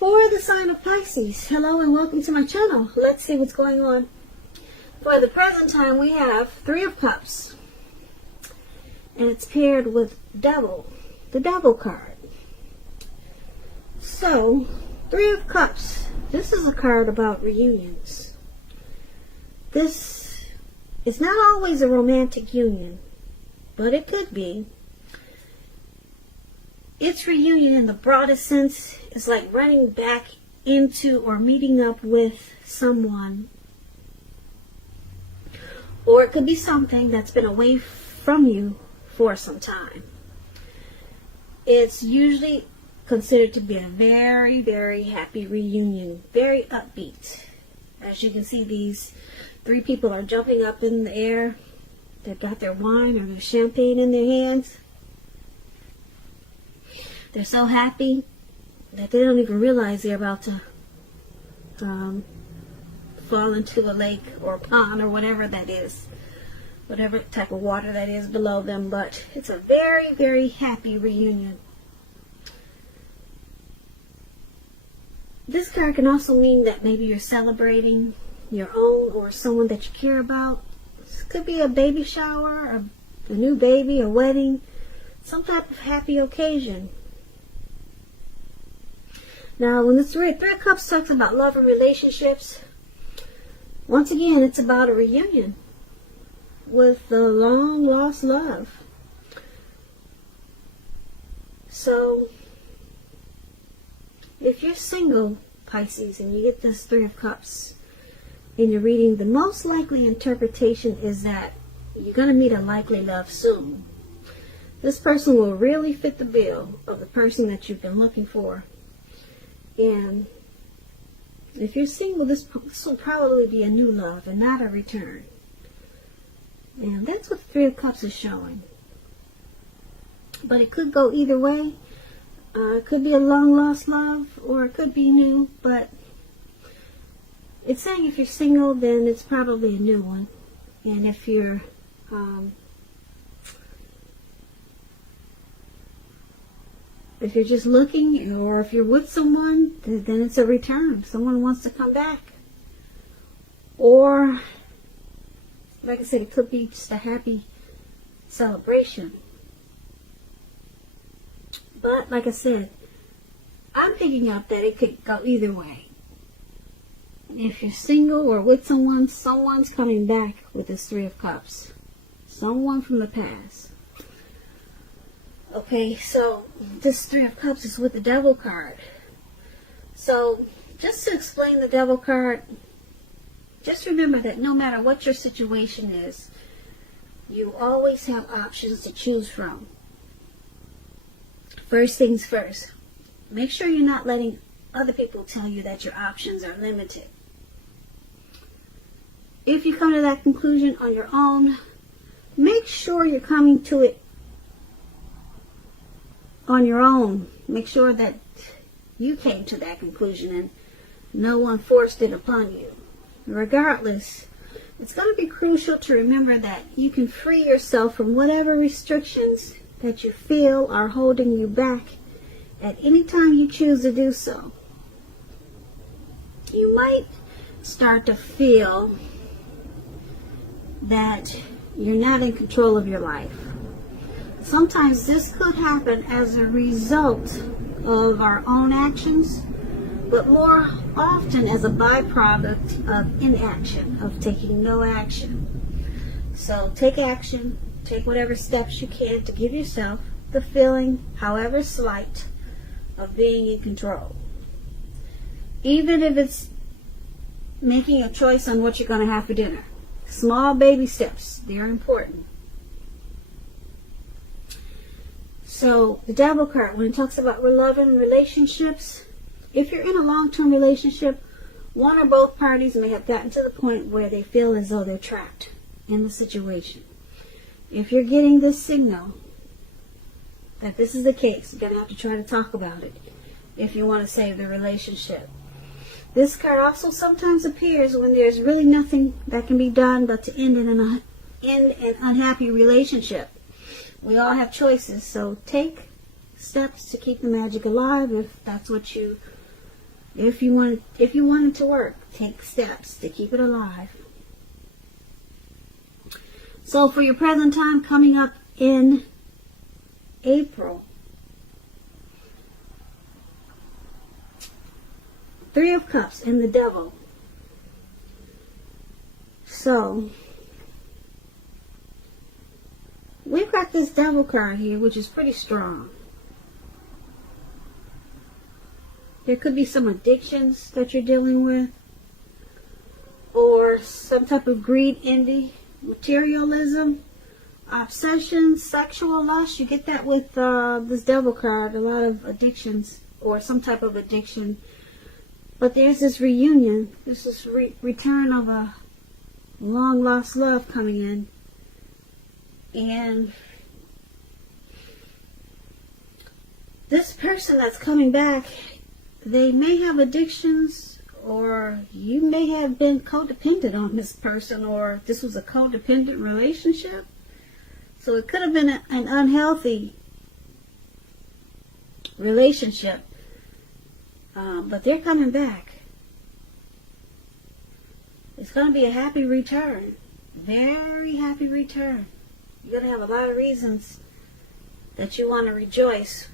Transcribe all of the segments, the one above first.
For the sign of Pisces, hello and welcome to my channel. Let's see what's going on. For the present time, we have Three of Cups. And it's paired with Devil, the Devil card. So, Three of Cups. This is a card about reunions. This is not always a romantic union, but it could be. Its reunion in the broadest sense is like running back into or meeting up with someone. Or it could be something that's been away from you for some time. It's usually considered to be a very, very happy reunion. Very upbeat. As you can see, these three people are jumping up in the air. They've got their wine or their champagne in their hands. They're so happy that they don't even realize they're about to fall into a lake or a pond or whatever that is. Whatever type of water that is below them. But it's a very, very happy reunion. This card can also mean that maybe you're celebrating your own or someone that you care about. This could be a baby shower, a new baby, a wedding, some type of happy occasion. Now, when the Three of Cups talks about love and relationships, once again, it's about a reunion with the long-lost love. So, if you're single, Pisces, and you get this Three of Cups in your reading, the most likely interpretation is that you're going to meet a likely love soon. This person will really fit the bill of the person that you've been looking for. And if you're single, this will probably be a new love and not a return. And that's what the Three of Cups is showing. But it could go either way. It could be a long-lost love, or it could be new. But it's saying if you're single, then it's probably a new one. And if you're just looking, or if you're with someone, then it's a return. Someone wants to come back. Or, like I said, it could be just a happy celebration. But, like I said, I'm picking up that it could go either way. If you're single or with someone, someone's coming back with this Three of Cups. Someone from the past. Okay, so this Three of Cups is with the Devil card. So, just to explain the Devil card, just remember that no matter what your situation is, you always have options to choose from. First things first, make sure you're not letting other people tell you that your options are limited. If you come to that conclusion on your own, make sure you're coming to it on your own. Make sure that you came to that conclusion and no one forced it upon you. Regardless, it's going to be crucial to remember that you can free yourself from whatever restrictions that you feel are holding you back at any time you choose to do so. You might start to feel that you're not in control of your life. Sometimes this could happen as a result of our own actions, but more often as a byproduct of inaction, of taking no action. So take action, take whatever steps you can to give yourself the feeling, however slight, of being in control. Even if it's making a choice on what you're going to have for dinner. Small baby steps, they're important. So, the Devil card, when it talks about love and relationships, if you're in a long-term relationship, one or both parties may have gotten to the point where they feel as though they're trapped in the situation. If you're getting this signal that this is the case, you're going to have to try to talk about it if you want to save the relationship. This card also sometimes appears when there's really nothing that can be done but to end an unhappy relationship. We all have choices, so take steps to keep the magic alive if that's what you If you want it to work, take steps to keep it alive. So for your present time coming up in April, 3 of Cups and the Devil. So we've got this Devil card here, which is pretty strong. There could be some addictions that you're dealing with, or some type of greed, envy, materialism, obsession, sexual lust. You get that with this Devil card, a lot of addictions or some type of addiction. But there's this reunion, there's this return of a long lost love coming in. And this person that's coming back, they may have addictions, or you may have been codependent on this person, or this was a codependent relationship. So it could have been an unhealthy relationship. But they're coming back. It's going to be a happy return. Very happy return. You're going to have a lot of reasons that you want to rejoice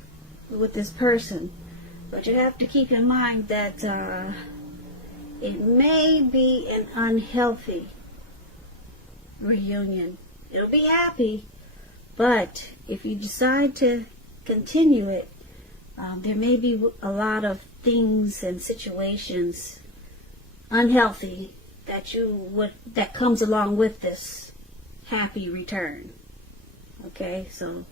with this person. But you have to keep in mind that it may be an unhealthy reunion. It'll be happy, but if you decide to continue it, there may be a lot of things and situations unhealthy that comes along with this happy return. Okay, so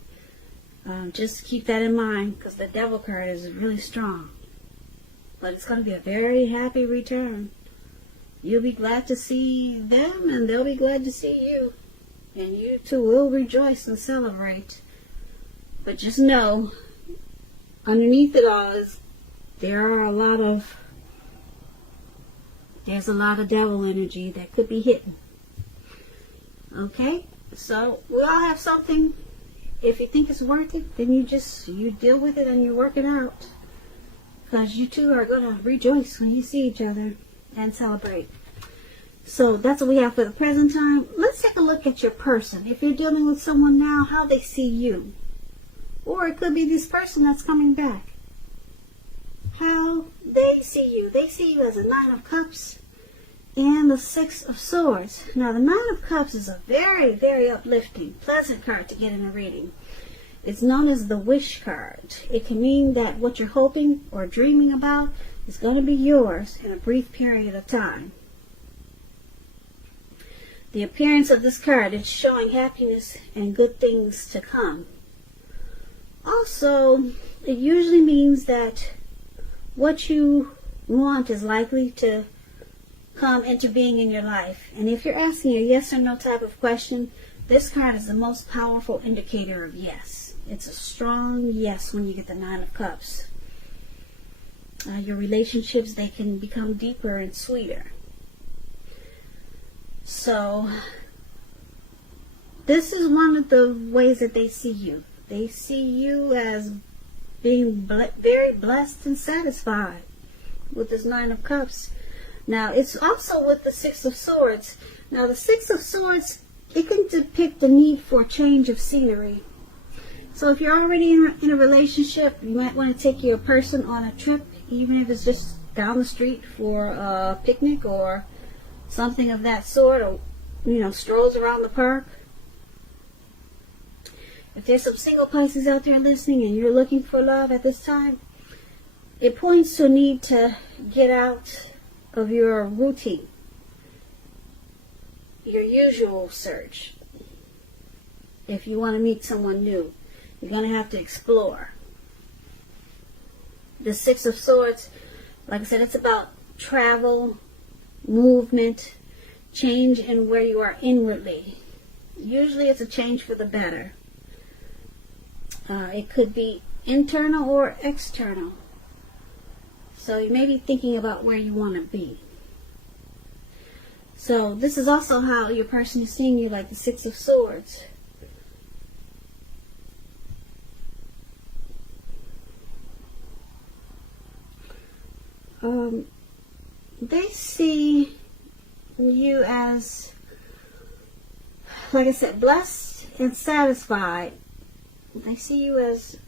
just keep that in mind, because the Devil card is really strong. But it's going to be a very happy return. You'll be glad to see them, and they'll be glad to see you. And you two will rejoice and celebrate. But just know, underneath it all is there's a lot of devil energy that could be hidden. Okay? So we all have something. If you think it's worth it, then you deal with it and you work it out. Because you two are going to rejoice when you see each other and celebrate. So that's what we have for the present time. Let's take a look at your person. If you're dealing with someone now, how they see you. Or it could be this person that's coming back. How they see you. They see you as a 9 of Cups and the 6 of Swords. Now the 9 of Cups is a very, very uplifting, pleasant card to get in a reading. It's known as the wish card. It can mean that what you're hoping or dreaming about is going to be yours in a brief period of time. The appearance of this card is showing happiness and good things to come. Also, it usually means that what you want is likely to come into being in your life. And if you're asking a yes or no type of question, this card is the most powerful indicator of yes. It's a strong yes when you get the 9 of Cups. Your relationships, they can become deeper and sweeter. So, this is one of the ways that they see you. They see you as being very blessed and satisfied with this 9 of Cups. Now, it's also with the 6 of Swords. Now, the 6 of Swords, it can depict the need for a change of scenery. So, if you're already in a relationship, you might want to take your person on a trip, even if it's just down the street for a picnic or something of that sort, or, strolls around the park. If there's some single Pisces out there listening and you're looking for love at this time, it points to a need to get out of your routine, your usual search. If you want to meet someone new, you're going to have to explore. The 6 of Swords, like I said, it's about travel, movement, change in where you are inwardly. Usually it's a change for the better. It could be internal or external. So you may be thinking about where you want to be. So this is also how your person is seeing you, like the 6 of Swords. they see you as, like I said, blessed and satisfied. They see you as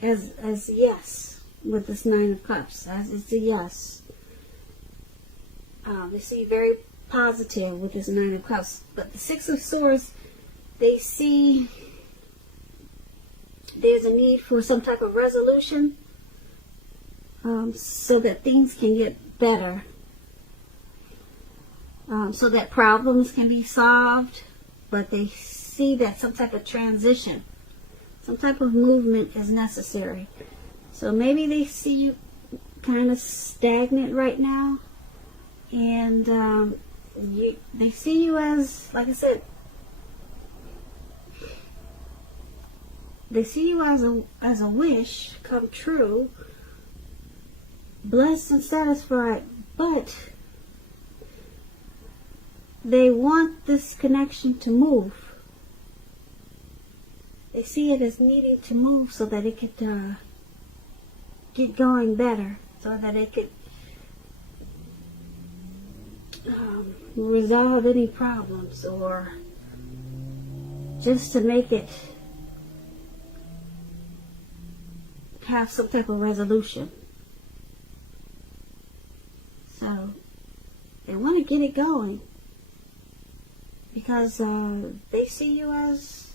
yes with this Nine of Cups. As it's a yes. They see you very positive with this Nine of Cups. But the Six of Swords, they see there's a need for some type of resolution, so that things can get better, so that problems can be solved. But they see that some type of transition, some type of movement is necessary. So maybe they see you kind of stagnant right now, and they see you as, like I said, they see you as a wish come true, blessed and satisfied, but they want this connection to move. They see it as needing to move so that it could get going better, so that it could resolve any problems, or just to make it have some type of resolution. So they want to get it going because they see you as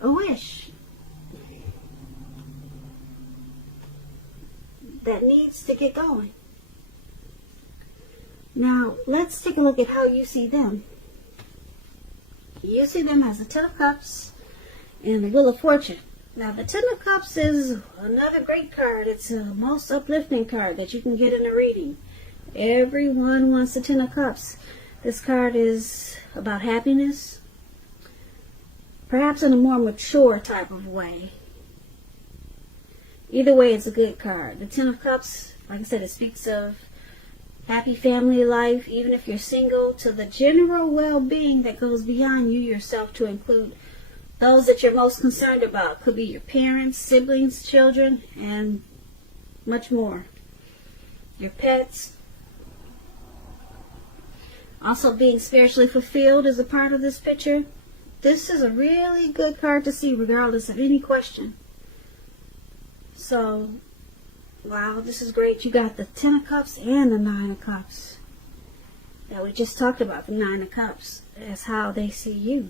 a wish that needs to get going. Now let's take a look at how you see them. You see them as the Ten of Cups and the Wheel of Fortune. Now, the Ten of Cups is another great card. It's the most uplifting card that you can get in a reading. Everyone wants the Ten of Cups. This card is about happiness, perhaps in a more mature type of way. Either way, it's a good card. The Ten of Cups, like I said, it speaks of happy family life, even if you're single, to the general well-being that goes beyond you yourself, to include those that you're most concerned about. Could be your parents, siblings, children, and much more. Your pets. Also, being spiritually fulfilled is a part of this picture. This is a really good card to see regardless of any question. So, wow, this is great. You got the Ten of Cups and the Nine of Cups. Now, we just talked about the Nine of Cups as how they see you.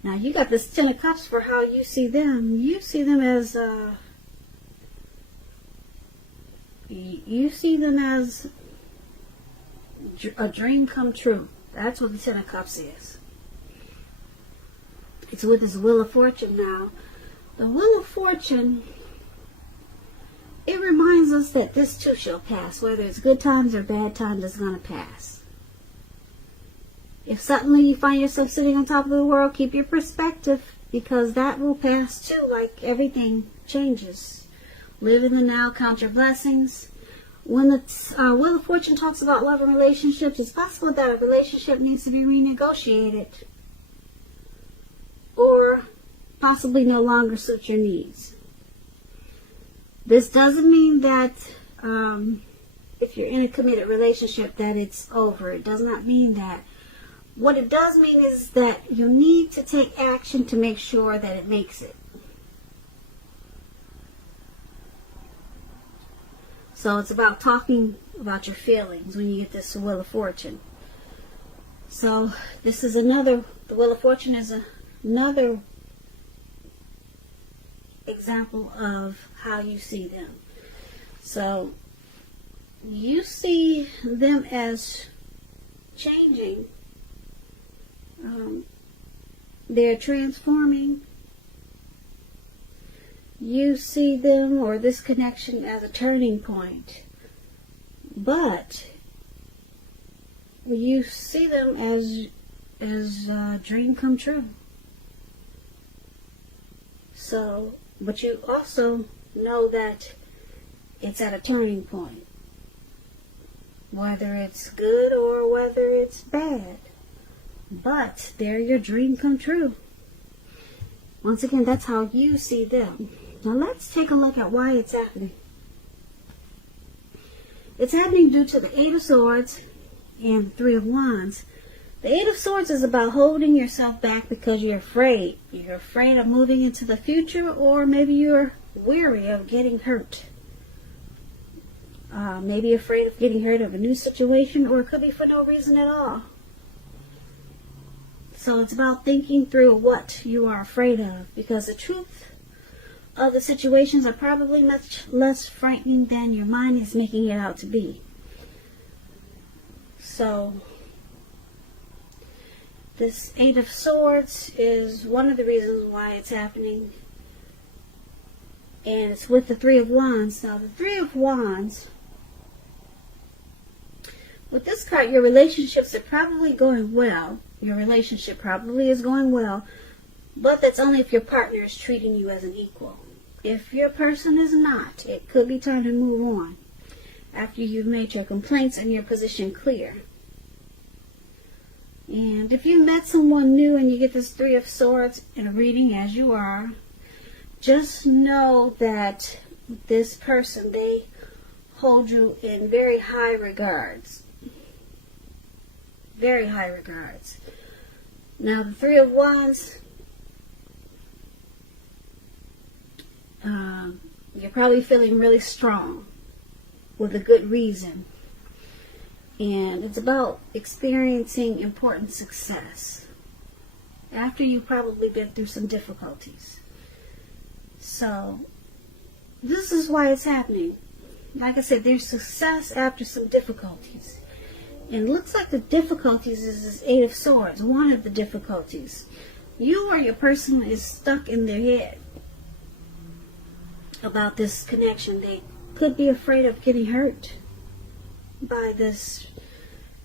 Now, you got this Ten of Cups for how you see them. You see them as a dream come true. That's what the Ten of Cups is. It's with this Wheel of Fortune now. The Wheel of Fortune, it reminds us that this too shall pass. Whether it's good times or bad times, it's going to pass. If suddenly you find yourself sitting on top of the world, keep your perspective, because that will pass too, like everything changes. Live in the now, count your blessings. When the Wheel of Fortune talks about love and relationships, it's possible that a relationship needs to be renegotiated or possibly no longer suit your needs. This doesn't mean that if you're in a committed relationship that it's over. It does not mean that. What it does mean is that you need to take action to make sure that it makes it. So it's about talking about your feelings when you get this Wheel of Fortune. So this is the Wheel of Fortune is another example of how you see them. So you see them as changing. They're transforming. You see them or this connection as a turning point, but you see them as a dream come true. So, but you also know that it's at a turning point, whether it's good or whether it's bad. But they're your dream come true. Once again, that's how you see them. Now let's take a look at why it's happening. It's happening due to the Eight of Swords and the Three of Wands. The Eight of Swords is about holding yourself back because you're afraid. You're afraid of moving into the future, or maybe you're weary of getting hurt. Maybe afraid of getting hurt of a new situation, or it could be for no reason at all. So it's about thinking through what you are afraid of, because the truth of the situations are probably much less frightening than your mind is making it out to be. So this Eight of Swords is one of the reasons why it's happening. And it's with the Three of Wands. Now the Three of Wands, with this card, your relationships are probably going well. Your relationship probably is going well. But that's only if your partner is treating you as an equal. If your person is not, it could be time to move on after you've made your complaints and your position clear. And if you met someone new and you get this Three of Swords in a reading, as you are, just know that this person, they hold you in very high regards. Very high regards. Now the Three of Wands, you're probably feeling really strong with a good reason. And it's about experiencing important success after you've probably been through some difficulties. So this is why it's happening. Like I said, there's success after some difficulties. And it looks like the difficulties is this Eight of Swords. One of the difficulties. You or your person is stuck in their head about this connection. They could be afraid of getting hurt by this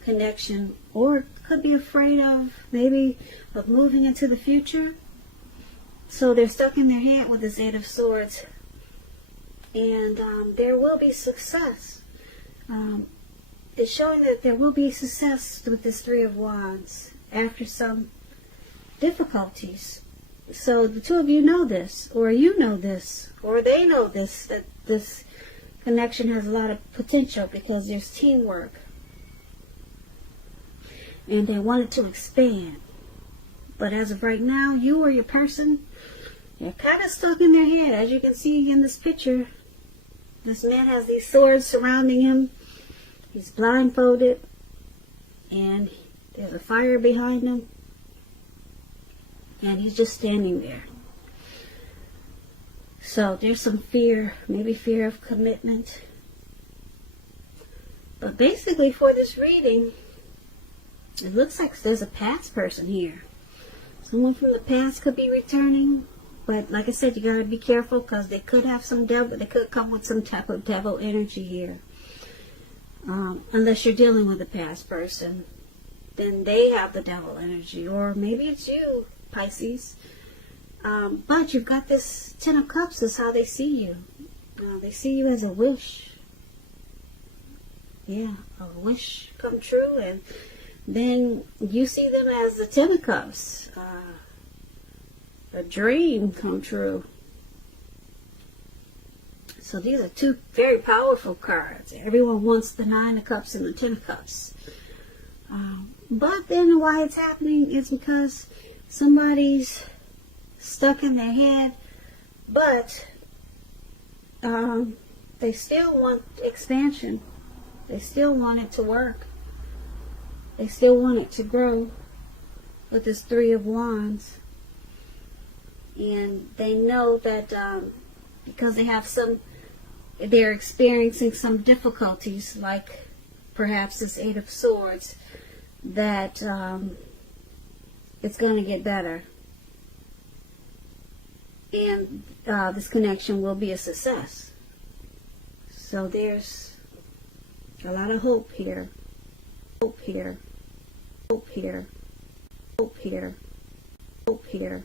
connection, or could be afraid of maybe of moving into the future. So they're stuck in their head with this Eight of Swords. And there will be success. It's showing that there will be success with this Three of Wands after some difficulties. So the two of you know this, or you know this, or they know this, that this connection has a lot of potential because there's teamwork. And they want it to expand. But as of right now, you or your person, you're kind of stuck in their head. As you can see in this picture, this man has these swords surrounding him. He's blindfolded, and there's a fire behind him, and he's just standing there. So there's some fear, maybe fear of commitment. But basically for this reading, it looks like there's a past person here. Someone from the past could be returning. But like I said, you got to be careful because they could have some devil. They could come with some type of devil energy here. Unless you're dealing with a past person, then they have the devil energy. Or maybe it's you, Pisces. But you've got this Ten of Cups. Is how they see you. They see you as a wish. Yeah, a wish come true. And then you see them as the Ten of Cups. A dream come true. So these are two very powerful cards. Everyone wants the Nine of Cups and the Ten of Cups. But then why it's happening is because somebody's stuck in their head, but they still want expansion. They still want it to work. They still want it to grow with this Three of Wands. And they know that because they have they're experiencing some difficulties, like perhaps this Eight of Swords, that it's going to get better. And this connection will be a success. So there's a lot of hope here. Hope here. Hope here. Hope here. Hope here.